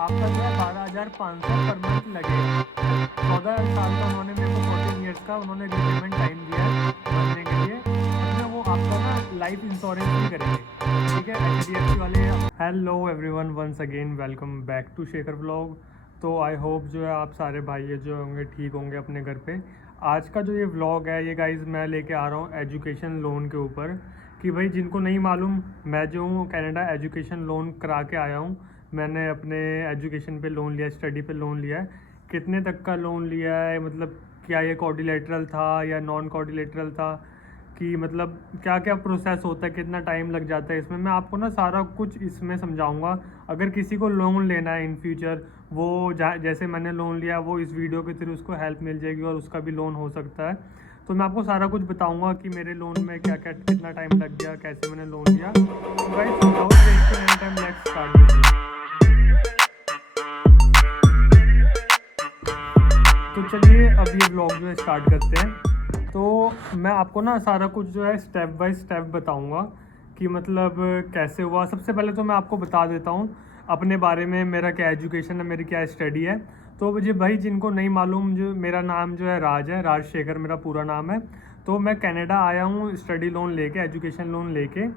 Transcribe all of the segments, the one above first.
आपका जो है 12,500 पर मंथ लगेगा। 14 साल का उन्होंने मेरे को 14 ईयर्स का उन्होंने रीपेमेंट टाइम दिया है भरने के लिए, जिसमें वो आपका ना लाइफ इंश्योरेंस भी करेंगे। ठीक है, HDFC वाले। Hello everyone, once again welcome back to Shekhar vlog. तो आई होप जो है आप सारे भाई जो होंगे ठीक होंगे अपने घर पे। आज का जो ये व्लॉग है ये गाइज़ मैं लेके आ रहा हूँ एजुकेशन लोन के ऊपर, कि भाई जिनको नहीं मालूम, मैं जो हूँ कनाडा एजुकेशन लोन करा के आया हूँ। मैंने अपने एजुकेशन पे लोन लिया, स्टडी पे लोन लिया है। कितने तक का लोन लिया है, मतलब क्या ये कोऑर्डिनेटरल था या नॉन कोऑर्डिनेटरल था, कि मतलब क्या क्या प्रोसेस होता है, कितना टाइम लग जाता है इसमें, मैं आपको ना सारा कुछ इसमें समझाऊंगा। अगर किसी को लोन लेना है इन फ्यूचर, वो जैसे मैंने लोन लिया वो इस वीडियो के थ्रू उसको हेल्प मिल जाएगी और उसका भी लोन हो सकता है। तो मैं आपको सारा कुछ बताऊंगा कि मेरे लोन में क्या क्या कितना टाइम लग गया, कैसे मैंने लोन लिया। तो guys without wasting any time let's start this. तो चलिए अब ये ब्लॉग जो है स्टार्ट करते हैं। तो मैं आपको ना सारा कुछ जो है स्टेप बाय स्टेप बताऊंगा कि मतलब कैसे हुआ। सबसे पहले तो मैं आपको बता देता हूँ अपने बारे में, मेरा क्या एजुकेशन है, मेरी क्या स्टडी है। तो मुझे भाई जिनको नहीं मालूम, जो मेरा नाम जो है राज शेखर मेरा पूरा नाम है। तो मैं कनाडा आया हूँ स्टडी लोन लेके, एजुकेशन लोन लेके।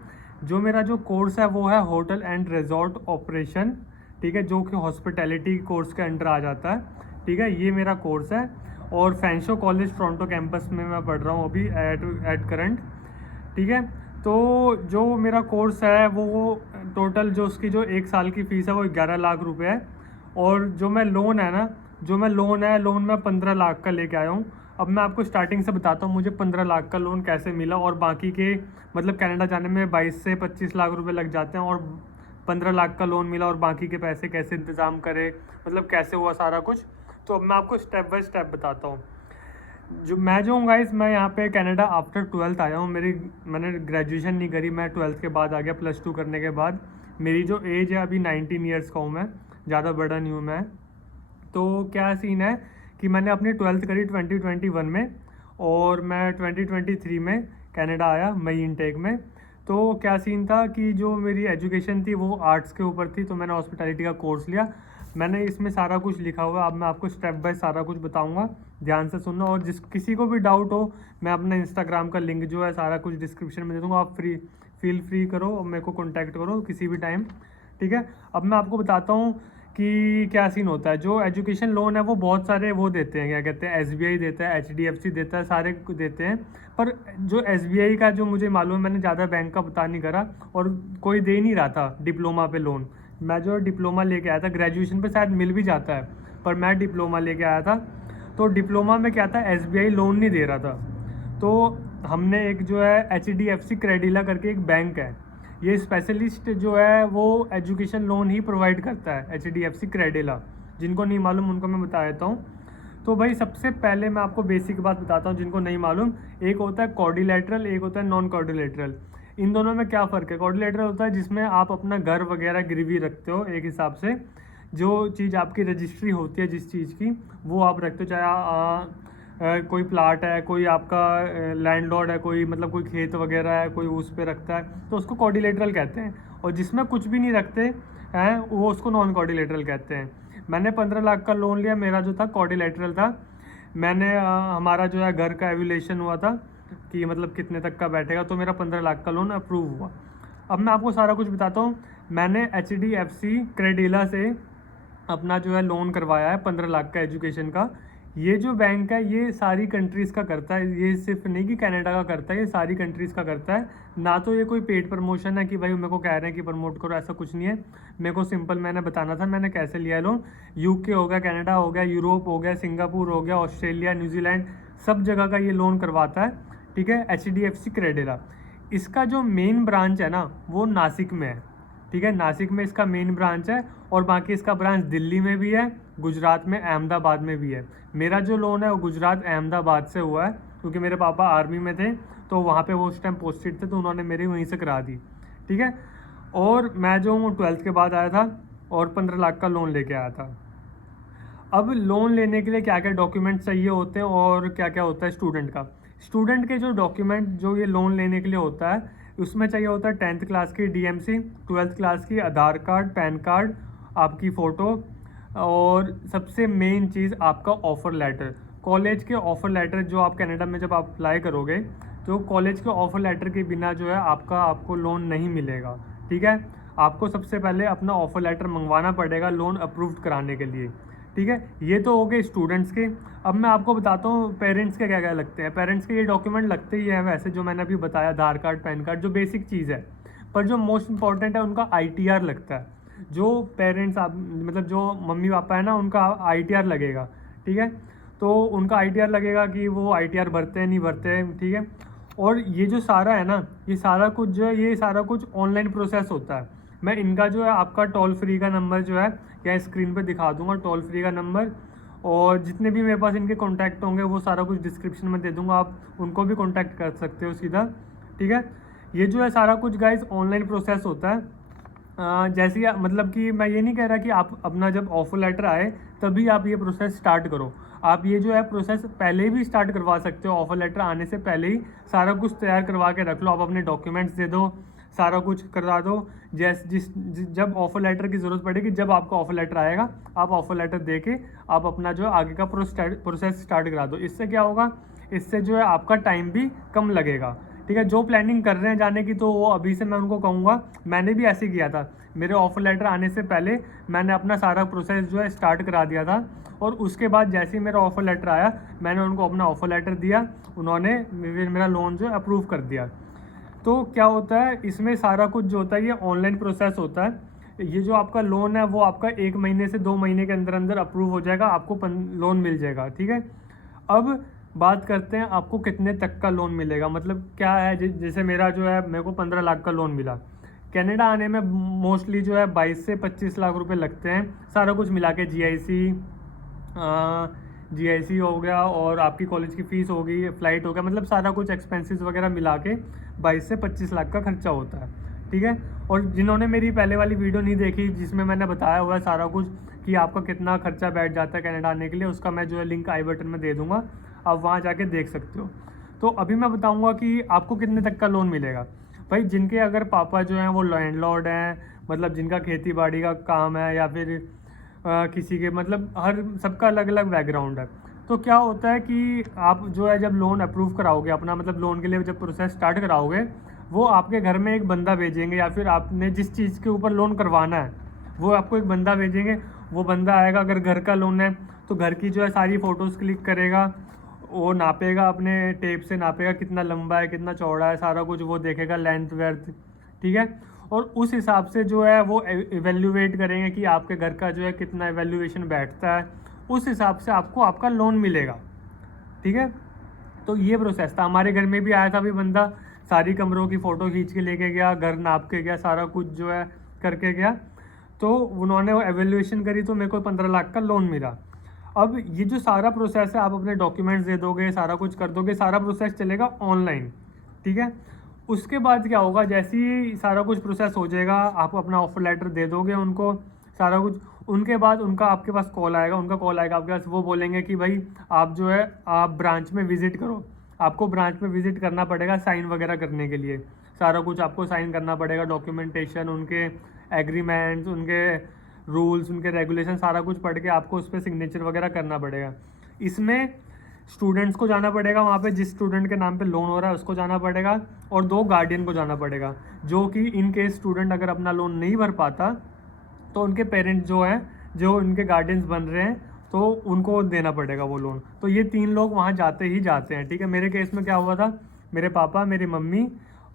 जो मेरा जो कोर्स है वो है होटल एंड रिजॉर्ट ऑपरेशन। ठीक है, जो कि हॉस्पिटैलिटी कोर्स के अंडर आ जाता है। ठीक है, ये मेरा कोर्स है और फैंशो कॉलेज टोरंटो कैंपस में मैं पढ़ रहा हूँ अभी एट करंट। ठीक है, तो जो मेरा कोर्स है वो टोटल जो उसकी जो 1 साल की फ़ीस है वो 11 लाख रुपए है। और जो मैं लोन है ना, लोन मैं 15 लाख का लेके आया हूँ। अब मैं आपको स्टार्टिंग से बताता हूँ मुझे 15 लाख का लोन कैसे मिला, और बाकी के मतलब कनाडा जाने में 22 से 25 लाख रुपए लग जाते हैं और 15 लाख का लोन मिला, और बाकी के पैसे कैसे इंतज़ाम करे, मतलब कैसे हुआ सारा कुछ। तो अब मैं आपको स्टेप बाय स्टेप बताता हूँ। जो हूँ गाइस, मैं यहाँ पे कनाडा आफ्टर 12th आया हूँ। मैंने ग्रेजुएशन नहीं करी, मैं 12th के बाद आ गया, +2 करने के बाद। मेरी जो एज है अभी 19 ईयर्स का हूँ मैं, ज़्यादा बड़ा नहीं हूँ मैं। तो क्या सीन है कि मैंने अपनी 12th करी 2021 में, और मैं 2023 में कनाडा आया मई इनटेक में। तो क्या सीन था कि जो मेरी एजुकेशन थी वो आर्ट्स के ऊपर थी, तो मैंने हॉस्पिटैलिटी का कोर्स लिया। मैंने इसमें सारा कुछ लिखा हुआ है, अब मैं आपको स्टेप बाय सारा कुछ बताऊंगा, ध्यान से सुनना। और किसी को भी डाउट हो, मैं अपना इंस्टाग्राम का लिंक जो है सारा कुछ डिस्क्रिप्शन में दे दूँगा, आप फील फ्री करो और मेरे को कॉन्टैक्ट करो किसी भी टाइम। ठीक है, अब मैं आपको बताता हूँ कि क्या सीन होता है। जो एजुकेशन लोन है वो बहुत सारे वो देते हैं, क्या कहते हैं, SBI देता है, HDFC देता है, सारे देते हैं। पर जो SBI का जो मुझे मालूम है, मैंने ज़्यादा बैंक का पता नहीं करा, और कोई दे नहीं रहा था डिप्लोमा पे लोन। मैं जो डिप्लोमा लेके आया था, ग्रेजुएशन पे शायद मिल भी जाता है, पर मैं डिप्लोमा लेके आया था। तो डिप्लोमा में क्या था, SBI लोन नहीं दे रहा था। तो हमने एक जो है HDFC क्रेडिला करके एक बैंक है, ये स्पेशलिस्ट जो है वो एजुकेशन लोन ही प्रोवाइड करता है, HDFC क्रेडिला। जिनको नहीं मालूम उनको मैं बता देता हूँ। तो भाई सबसे पहले मैं आपको बेसिक बात बताता हूँ जिनको नहीं मालूम। एक होता है कोऑर्डिनेटरल, एक होता है नॉन कोऑर्डिनेटरल। इन दोनों में क्या फ़र्क है? कोऑर्डिनेटरल होता है जिसमें आप अपना घर वगैरह गिरवी रखते हो, एक हिसाब से जो चीज़ आपकी रजिस्ट्री होती है जिस चीज़ की, वो आप रखते हो। चाहे कोई प्लाट है, कोई आपका लैंडलॉर्ड है, कोई मतलब कोई खेत वगैरह है, कोई उस पे रखता है, तो उसको कोऑर्डिनेटरल कहते हैं। और जिसमें कुछ भी नहीं रखते हैं वो उसको नॉन कोऑर्डिनेटरल कहते हैं। मैंने 15 लाख का लोन लिया, मेरा जो था कोऑर्डिनेटरल था। मैंने हमारा जो है घर का एवल्यूएशन हुआ था कि मतलब कितने तक का बैठेगा, तो मेरा 15 लाख का लोन अप्रूव हुआ। अब मैं आपको सारा कुछ बताता हूँ। मैंने HDFC क्रेडिला से अपना जो है लोन करवाया है 15 लाख का एजुकेशन का। ये जो बैंक है ये सारी कंट्रीज़ का करता है, ये सिर्फ नहीं कि कनाडा का करता है, ये सारी कंट्रीज़ का करता है। ना तो ये कोई पेड प्रमोशन है कि भाई मेरे को कह रहे हैं कि प्रमोट करो, ऐसा कुछ नहीं है। मेरे को सिंपल मैंने बताना था मैंने कैसे लिया लोन। UK हो गया, कनाडा हो गया, यूरोप हो गया, सिंगापुर हो गया, ऑस्ट्रेलिया, न्यूजीलैंड, सब जगह का ये लोन करवाता है। ठीक है, HDFC क्रेडिला। इसका जो मेन ब्रांच है ना वो नासिक में है। ठीक है, नासिक में इसका मेन ब्रांच है, और बाकी इसका ब्रांच दिल्ली में भी है, गुजरात में अहमदाबाद में भी है। मेरा जो लोन है वो गुजरात अहमदाबाद से हुआ है, क्योंकि मेरे पापा आर्मी में थे, तो वहाँ पे वो उस टाइम पोस्टेड थे, तो उन्होंने मेरी वहीं से करा दी। ठीक है, और मैं जो हूँ 12th के बाद आया था और 15 लाख का लोन लेके आया था। अब लोन लेने के लिए क्या क्या डॉक्यूमेंट चाहिए होते हैं और क्या क्या होता है स्टूडेंट का। स्टूडेंट के जो डॉक्यूमेंट जो ये लोन लेने के लिए होता है, उसमें चाहिए होता है 10th क्लास की DMC, 12th क्लास की आधार कार्ड, पैन कार्ड, आपकी फ़ोटो, और सबसे मेन चीज़ आपका ऑफ़र लेटर, कॉलेज के ऑफ़र लेटर जो आप कनाडा में जब आप अप्लाई करोगे तो कॉलेज के ऑफ़र लेटर के बिना जो है आपको लोन नहीं मिलेगा। ठीक है, आपको सबसे पहले अपना ऑफ़र लेटर मंगवाना पड़ेगा लोन अप्रूव्ड कराने के लिए। ठीक है, ये तो हो गए स्टूडेंट्स के। अब मैं आपको बताता हूँ पेरेंट्स के क्या क्या लगते हैं। पेरेंट्स के ये डॉक्यूमेंट लगते ही हैं वैसे, जो मैंने अभी बताया, आधार कार्ड, पैन कार्ड, जो बेसिक चीज़ है। पर जो मोस्ट इंपॉर्टेंट है उनका ITR लगता है। जो पेरेंट्स आप मतलब जो मम्मी पापा है ना, उनका ITR लगेगा। ठीक है, तो उनका ITR लगेगा कि वो ITR भरते हैं नहीं भरते हैं। ठीक है, और ये जो सारा है ना, ये सारा कुछ जो है, ये सारा कुछ ऑनलाइन प्रोसेस होता है। मैं इनका जो है आपका टोल फ्री का नंबर जो है या स्क्रीन पे दिखा दूंगा, टोल फ्री का नंबर, और जितने भी मेरे पास इनके कॉन्टैक्ट होंगे वो सारा कुछ डिस्क्रिप्शन में दे दूंगा, आप उनको भी कॉन्टैक्ट कर सकते हो सीधा। ठीक है, ये जो है सारा कुछ गाइस ऑनलाइन प्रोसेस होता है। जैसे मतलब कि मैं ये नहीं कह रहा कि आप अपना जब ऑफर लेटर आए तभी आप ये प्रोसेस स्टार्ट करो। आप ये जो है प्रोसेस पहले भी स्टार्ट करवा सकते हो, ऑफर लेटर आने से पहले ही सारा कुछ तैयार करवा के रख लो। आप अपने डॉक्यूमेंट्स दे दो, सारा कुछ करा दो। जब ऑफर लेटर की ज़रूरत पड़ेगी, जब आपका ऑफर लेटर आएगा, आप ऑफर लेटर दे के आप अपना जो है आगे का प्रोसेस स्टार्ट करा दो। इससे क्या होगा, इससे जो है आपका टाइम भी कम लगेगा। ठीक है, जो प्लानिंग कर रहे हैं जाने की तो वो अभी से मैं उनको कहूँगा, मैंने भी ऐसे ही किया था। मेरे ऑफर लेटर आने से पहले मैंने अपना सारा प्रोसेस जो है स्टार्ट करा दिया था, और उसके बाद जैसे ही मेरा ऑफर लेटर आया मैंने उनको अपना ऑफर लेटर दिया, उन्होंने मेरा लोन जो है अप्रूव कर दिया। तो क्या होता है इसमें सारा कुछ जो होता है ये ऑनलाइन प्रोसेस होता है। ये जो आपका लोन है वो आपका 1 महीने से 2 महीने के अंदर अंदर अप्रूव हो जाएगा, आपको लोन मिल जाएगा। ठीक है, अब बात करते हैं आपको कितने तक का लोन मिलेगा। मतलब क्या है, जैसे मेरा जो है, मेरे को 15 लाख का लोन मिला। कनाडा आने में मोस्टली जो है 22 से 25 लाख रुपए लगते हैं, सारा कुछ मिला के। GIC हो गया और आपकी कॉलेज की फ़ीस हो गई, फ़्लाइट हो गया, मतलब सारा कुछ एक्सपेंसेस वगैरह मिला के 22 से 25 लाख का खर्चा होता है। ठीक है, और जिन्होंने मेरी पहले वाली वीडियो नहीं देखी जिसमें मैंने बताया हुआ है सारा कुछ कि आपका कितना खर्चा बैठ जाता है कनाडा आने के लिए, उसका मैं जो है लिंक आई बटन में दे दूँगा, आप वहाँ जाके देख सकते हो। तो अभी मैं बताऊँगा कि आपको कितने तक का लोन मिलेगा। भाई जिनके अगर पापा जो हैं वो लैंडलॉर्ड हैं, मतलब जिनका खेती बाड़ी का काम है, या फिर किसी के, मतलब हर सबका अलग अलग बैकग्राउंड है। तो क्या होता है कि आप जो है जब लोन अप्रूव कराओगे अपना, मतलब लोन के लिए जब प्रोसेस स्टार्ट कराओगे, वो आपके घर में एक बंदा भेजेंगे, या फिर आपने जिस चीज़ के ऊपर लोन करवाना है वो आपको एक बंदा भेजेंगे। वो बंदा आएगा, अगर घर का लोन है तो घर की जो है सारी फ़ोटोज़ क्लिक करेगा, वो नापेगा, अपने टेप से नापेगा कितना लंबा है कितना चौड़ा है, सारा कुछ वो देखेगा, लेंथ वेर्थ। ठीक है, और उस हिसाब से जो है वो इवेल्युएट करेंगे कि आपके घर का जो है कितना इवेल्युएशन बैठता है, उस हिसाब से आपको आपका लोन मिलेगा। ठीक है, तो ये प्रोसेस था। हमारे घर में भी आया था अभी बंदा, सारी कमरों की फ़ोटो खींच के लेके गया, घर नाप के गया, सारा कुछ जो है करके गया, तो उन्होंने वो एवेल्युएशन करी तो मेरे को 15 लाख का लोन मिला। अब ये जो सारा प्रोसेस है, आप अपने डॉक्यूमेंट्स दे दोगे, सारा कुछ कर दोगे, सारा प्रोसेस चलेगा ऑनलाइन। ठीक है, उसके बाद क्या होगा, जैसे ही सारा कुछ प्रोसेस हो जाएगा, आप अपना ऑफर लेटर दे दोगे उनको, सारा कुछ, उनके बाद उनका आपके पास कॉल आएगा, उनका कॉल आएगा आपके पास, वो बोलेंगे कि भाई आप जो है आप ब्रांच में विज़िट करो। आपको ब्रांच में विज़िट करना पड़ेगा साइन वगैरह करने के लिए, सारा कुछ आपको साइन करना पड़ेगा, डॉक्यूमेंटेशन, उनके एग्रीमेंट्स, उनके रूल्स, उनके रेगुलेशन, सारा कुछ पढ़ के आपको उस पर सिग्नेचर वगैरह करना पड़ेगा। इसमें स्टूडेंट्स को जाना पड़ेगा वहाँ पे, जिस स्टूडेंट के नाम पे लोन हो रहा है उसको जाना पड़ेगा, और 2 गार्डियन को जाना पड़ेगा, जो कि इन केस स्टूडेंट अगर अपना लोन नहीं भर पाता तो उनके पेरेंट्स जो हैं, जो उनके गार्डियंस बन रहे हैं, तो उनको देना पड़ेगा वो लोन। तो ये 3 लोग वहाँ जाते ही जाते हैं। ठीक है, मेरे केस में क्या हुआ था, मेरे पापा, मेरी मम्मी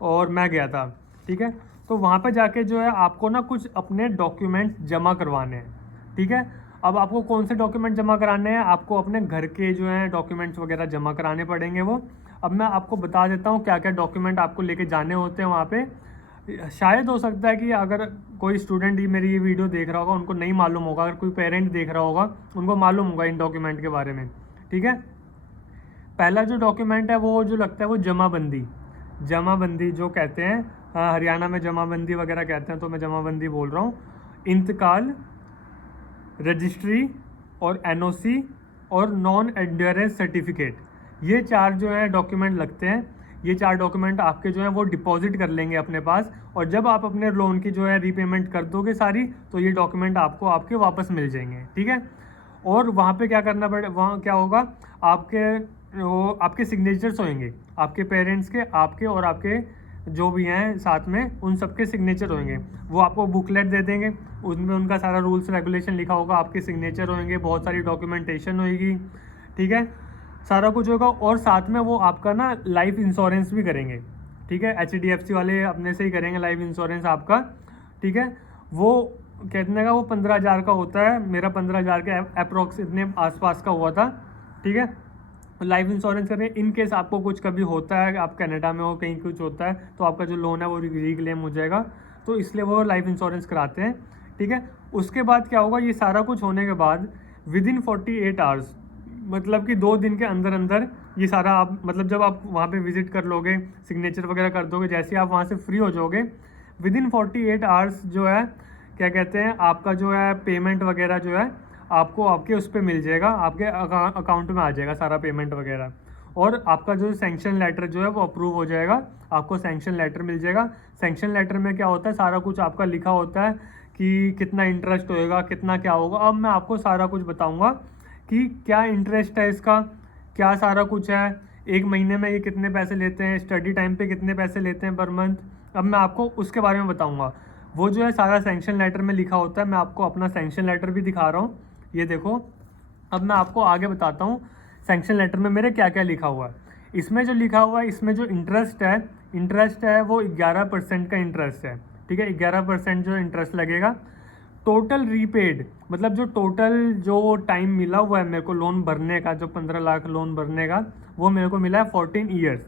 और मैं गया था। ठीक है, तो वहाँ पे जाके जो है आपको ना कुछ अपने डॉक्यूमेंट्स जमा करवाने हैं। ठीक है, अब आपको कौन से डॉक्यूमेंट जमा कराने हैं, आपको अपने घर के जो हैं डॉक्यूमेंट्स वगैरह जमा कराने पड़ेंगे वो। अब मैं आपको बता देता हूँ क्या क्या डॉक्यूमेंट आपको लेके जाने होते हैं वहाँ पे। शायद हो सकता है कि अगर कोई स्टूडेंट ही मेरी ये वीडियो देख रहा होगा उनको नहीं मालूम होगा, अगर कोई पेरेंट देख रहा होगा उनको मालूम होगा इन डॉक्यूमेंट के बारे में। ठीक है, पहला जो डॉक्यूमेंट है वो जो लगता है वो जमाबंदी जो कहते हैं, हरियाणा में जमाबंदी वगैरह कहते हैं, तो मैं जमाबंदी बोल रहा हूँ। इंतकाल, रजिस्ट्री और NOC और नॉन एंड्योरेंस सर्टिफिकेट, ये 4 जो है डॉक्यूमेंट लगते हैं। ये 4 डॉक्यूमेंट आपके जो है वो डिपॉजिट कर लेंगे अपने पास, और जब आप अपने लोन की जो है रीपेमेंट कर दोगे सारी, तो ये डॉक्यूमेंट आपको आपके वापस मिल जाएंगे, ठीक है। और वहाँ पे क्या करना पड़े, वहाँ क्या होगा, आपके सिग्नेचर्स होंगे, आपके पेरेंट्स के, आपके और आपके जो भी हैं साथ में, उन सबके सिग्नेचर होंगे। वो आपको बुकलेट दे देंगे, उसमें उनका सारा रूल्स रेगुलेशन लिखा होगा, आपके सिग्नेचर होंगे, बहुत सारी डॉक्यूमेंटेशन होगी, ठीक है, सारा कुछ होगा। और साथ में वो आपका ना लाइफ इंश्योरेंस भी करेंगे, ठीक है। HDFC वाले अपने से ही करेंगे लाइफ इंश्योरेंस आपका, ठीक है। वो कितने का, वो 15,000 का होता है, मेरा 15,000 के अप्रोक्स इतने आसपास का हुआ था, ठीक है। लाइफ इंश्योरेंस करें, इन केस आपको कुछ कभी होता है, आप कनाडा में हो, कहीं कुछ होता है, तो आपका जो लोन है वो रीक्लेम हो जाएगा, तो इसलिए वो लाइफ इंश्योरेंस कराते हैं, ठीक है। उसके बाद क्या होगा, ये सारा कुछ होने के बाद विदिन 48 आवर्स, मतलब कि 2 दिन के अंदर अंदर ये सारा आप, मतलब जब आप वहाँ पे विजिट कर लोगे, सिग्नेचर वगैरह कर दोगे, जैसे आप वहाँ से फ्री हो जाओगे, विदिन 48 आवर्स जो है क्या कहते हैं, आपका जो है पेमेंट वगैरह जो है आपको आपके उस पर मिल जाएगा, आपके अकाउंट में आ जाएगा सारा पेमेंट वगैरह। और आपका जो सैंक्शन लेटर जो है वो अप्रूव हो जाएगा, आपको सैंक्शन लेटर मिल जाएगा। सैंक्शन लेटर में क्या होता है, सारा कुछ आपका लिखा होता है कि कितना इंटरेस्ट होएगा, कितना क्या होगा। अब मैं आपको सारा कुछ बताऊंगा कि क्या इंटरेस्ट है इसका, क्या सारा कुछ है, 1 महीने में ये कितने पैसे लेते हैं, स्टडी टाइम पे कितने पैसे लेते हैं पर मंथ। अब मैं आपको उसके बारे में बताऊंगा। वो जो है सारा सैंक्शन लेटर में लिखा होता है। मैं आपको अपना सैंक्शन लेटर भी दिखा रहा हूँ, ये देखो। अब मैं आपको आगे बताता हूँ सैंक्शन लेटर में मेरे क्या क्या लिखा हुआ है। इसमें जो लिखा हुआ है, इसमें जो इंटरेस्ट है वो 11% का इंटरेस्ट है, ठीक है। 11% जो इंटरेस्ट लगेगा। टोटल रीपेड, मतलब जो टोटल जो टाइम मिला हुआ है मेरे को लोन भरने का, जो 15 लाख लोन भरने का, वो मेरे को मिला है 14 ईयर्स।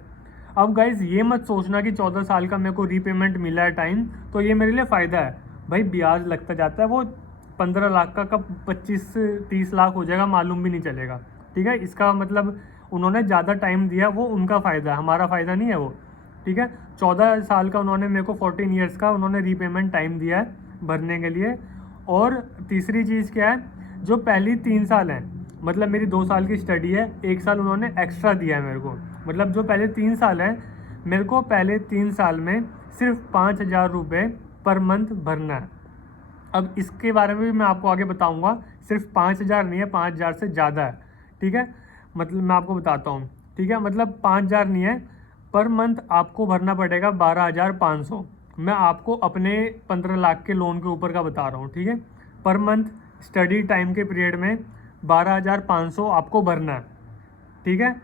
अब गाइज ये मत सोचना कि 14 साल का मेरे को रीपेमेंट मिला है टाइम, तो ये मेरे लिए फ़ायदा है। भाई ब्याज लगता जाता है, वो 15 लाख का कब 25-30 लाख हो जाएगा मालूम भी नहीं चलेगा, ठीक है। इसका मतलब उन्होंने ज़्यादा टाइम दिया, वो उनका फ़ायदा है, हमारा फ़ायदा नहीं है वो, ठीक है। 14 साल का उन्होंने मेरे को 14 ईयर्स का उन्होंने रीपेमेंट टाइम दिया है भरने के लिए। और तीसरी चीज़ क्या है, जो पहली 3 साल हैं, मतलब मेरी 2 साल की स्टडी है, 1 साल उन्होंने एक्स्ट्रा दिया है मेरे को। मतलब जो पहले 3 साल हैं, मेरे को पहले 3 साल में सिर्फ 5,000 रुपये पर मंथ भरना है। अब इसके बारे में भी मैं आपको आगे बताऊंगा, सिर्फ 5,000 नहीं है, 5,000 से ज़्यादा है, ठीक है। मतलब मैं आपको बताता हूँ, ठीक है। मतलब 5,000 नहीं है, पर मंथ आपको भरना पड़ेगा 12,500। मैं आपको अपने 15 लाख के लोन के ऊपर का बता रहा हूँ, ठीक है। पर मंथ स्टडी टाइम के पीरियड में 12,500 आपको भरना है, ठीक है।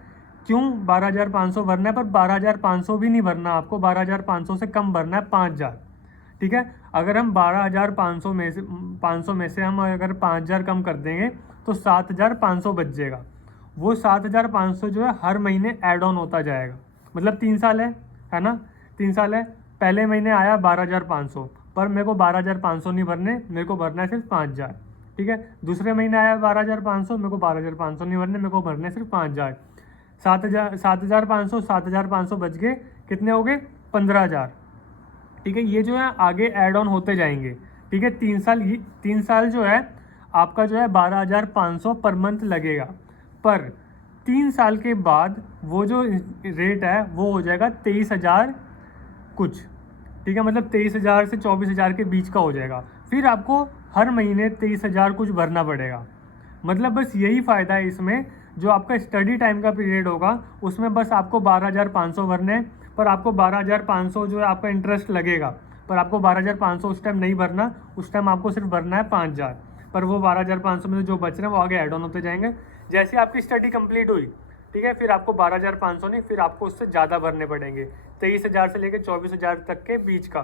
क्यों 12,500 भरना है, पर 12,500 भी नहीं भरना आपको, 12,500 से कम भरना है, 5,000, ठीक है। अगर हम 12,500 में से हम अगर 5,000 कम कर देंगे तो 7,500 बच जाएगा। वो 7,500 जो है हर महीने ऐड ऑन होता जाएगा। मतलब 3 साल है ना, 3 साल है। पहले महीने आया 12,500, पर मेरे को 12,500 नहीं भरने, मेरे को भरना है सिर्फ 5,000, ठीक है। दूसरे महीने आया 12,500, मेरे को 12,500 नहीं भरने, मेरे को भरने सिर्फ 5,000। 7,500 बच गए, कितने हो गए, 15,000, ठीक है। ये जो है आगे ऐड ऑन होते जाएंगे, ठीक है। 3 साल जो है आपका जो है 12,500 पर मंथ लगेगा, पर 3 साल के बाद वो जो रेट है वो हो जाएगा 23,000 कुछ, ठीक है। मतलब 23,000 से 24,000 के बीच का हो जाएगा। फिर आपको हर महीने 23,000 कुछ भरना पड़ेगा। मतलब बस यही फ़ायदा है इसमें, जो आपका स्टडी टाइम का पीरियड होगा उसमें बस आपको 12,500 भरने, पर आपको 12,500 जो है आपका इंटरेस्ट लगेगा, पर आपको 12,500 उस टाइम नहीं भरना, उस टाइम आपको सिर्फ भरना है 5,000। पर वो 12,500 में से जो बच रहे हैं वो आगे ऐड ऑन होते जाएंगे। जैसे आपकी स्टडी कंप्लीट हुई, ठीक है, फिर आपको 12,500 नहीं, फिर आपको उससे ज़्यादा भरने पड़ेंगे, 23,000 से लेकर 24,000 तक के बीच का,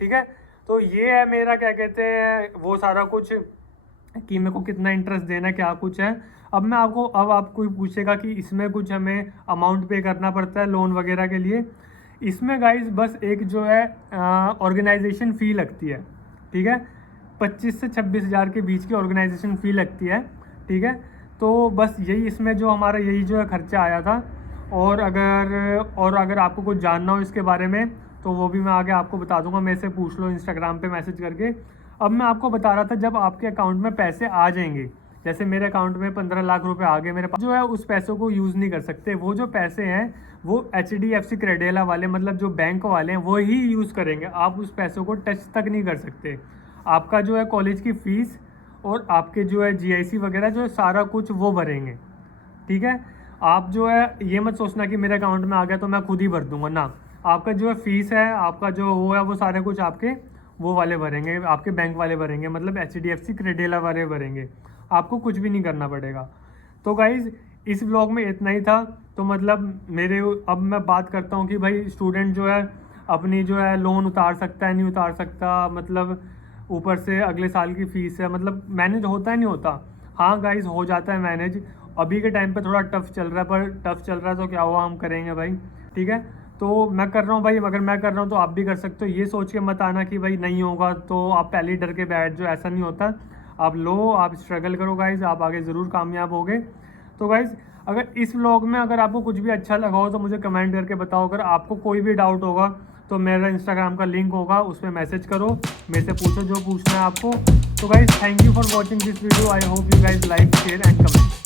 ठीक है। तो ये है मेरा क्या कहते हैं वो सारा कुछ, कि मेरे को कितना इंटरेस्ट देना है, क्या कुछ है। अब आपको पूछेगा कि इसमें कुछ हमें अमाउंट पे करना पड़ता है लोन वगैरह के लिए। इसमें गाइस बस एक जो है ऑर्गेनाइजेशन फ़ी लगती है, ठीक है। 25 से 26,000 के बीच की ऑर्गेनाइजेशन फ़ी लगती है, ठीक है। तो बस यही इसमें जो हमारा यही जो है खर्चा आया था। और अगर आपको कुछ जानना हो इसके बारे में तो वो भी मैं आगे आपको बता दूंगा, मेरे से पूछ लो इंस्टाग्राम पे मैसेज करके। अब मैं आपको बता रहा था, जब आपके अकाउंट में पैसे आ जाएंगे, जैसे मेरे अकाउंट में 15 लाख रुपए आ गए, मेरे पास जो है उस पैसों को यूज़ नहीं कर सकते। वो जो पैसे हैं वो HDFC क्रेडेला वाले, मतलब जो बैंक वाले हैं, वो ही यूज़ करेंगे। आप उस पैसों को टच तक नहीं कर सकते। आपका जो है कॉलेज की फ़ीस और आपके जो है GIC वगैरह जो है सारा कुछ वो भरेंगे, ठीक है। आप जो है ये मत सोचना कि मेरे अकाउंट में आ गया तो मैं खुद ही भर दूंगा ना। आपका जो है फ़ीस है, आपका जो वो है, वो सारे कुछ आपके वो वाले भरेंगे, आपके बैंक वाले भरेंगे, मतलब HDFC क्रेडेला वाले भरेंगे। आपको कुछ भी नहीं करना पड़ेगा। तो गाइज़ इस व्लॉग में इतना ही था। तो मतलब मेरे अब मैं बात करता हूँ कि भाई स्टूडेंट जो है अपनी जो है लोन उतार सकता है नहीं उतार सकता, मतलब ऊपर से अगले साल की फ़ीस है, मतलब मैनेज होता है नहीं होता। हाँ गाइज़ हो जाता है मैनेज। अभी के टाइम पे थोड़ा टफ चल रहा है, पर टफ चल रहा है तो क्या हुआ, हम करेंगे भाई, ठीक है। तो मैं कर रहा हूँ भाई, अगर मैं कर रहा हूँ तो आप भी कर सकते हो। ये सोच के मत आना कि भाई नहीं होगा तो आप पहले ही डर के बैठ जाओ, ऐसा नहीं होता। आप लो, आप स्ट्रगल करो गाइज़, आप आगे ज़रूर कामयाब होगे। तो गाइज़ अगर इस व्लॉग में अगर आपको कुछ भी अच्छा लगा हो तो मुझे कमेंट करके बताओ। अगर आपको कोई भी डाउट होगा तो मेरा इंस्टाग्राम का लिंक होगा, उस पर मैसेज करो, मेरे से पूछो जो पूछना है आपको। तो guys thank you for watching this video. I hope you guys like, share and comment.